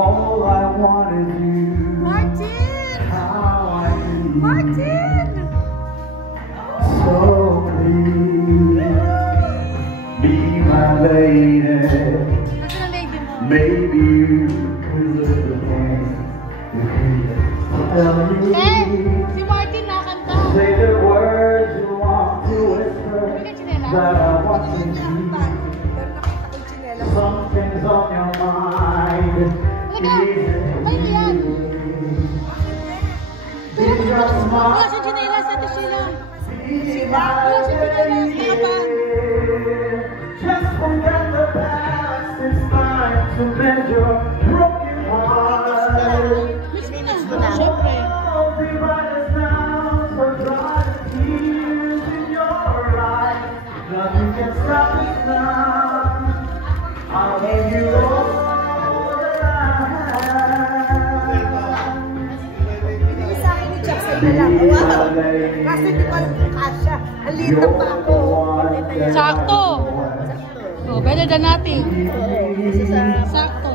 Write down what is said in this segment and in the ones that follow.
All I want is you. Martin! How I need you. Martin! So please, be my lady. Nasaan ang lady mo? Maybe you could live with me. Eh! Si Martin nakanta! Say the words you want to whisper. Hindi ka chinela? That I want to hear. Pero nakita ko yung chinela. Something's on your mind. Talaga! Kayo yan! Wala si chinela sa ito sila! Wala si chinela sa kapan! Just forget the past. It's time to mend your broken heart. Miss mo na! Siyempre! Nothing can stop us now. I'll give you all that I have. Hindi sa akin ni Jackson na lang. Wow! Kasi di pa kasha. Halitang pa ako. Sakto! Oh, better than nothing. Kasi sa... Sakto.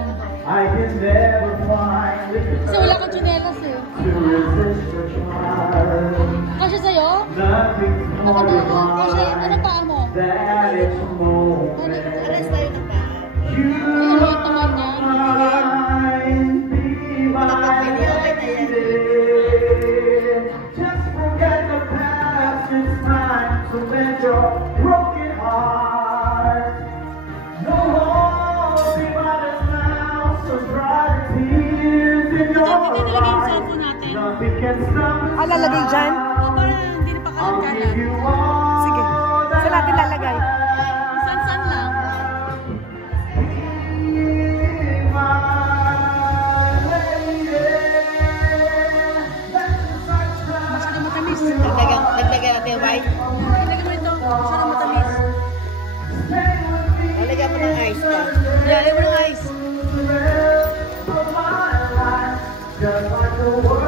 I can never find Kasi wala kang chinelas eh. to resist your charm. Kasi sa'yo? Nothing's more divine Kasi ano paa mo? than its moment. Aras tayo ng paa. You Ano yung tamar niya? mine, be my lady. Just forget the past. It's time to mend your broken heart. No holding back now, so dry the tears in your Dito nilagay yung eyes. cellphone natin. Nothing can stop us. Ah, lalagay dyan? O para hindi na I'll give pakalat-kalat. you all Sige. that Saan natin lalagay? San-san lang. Masyado matamis. Nagdagan natin yung white. Ilagay mo ito. Masyado matamis. Lalagyan mo ng ice pa. Yeah, ilagay mo ng ice. Just like the world.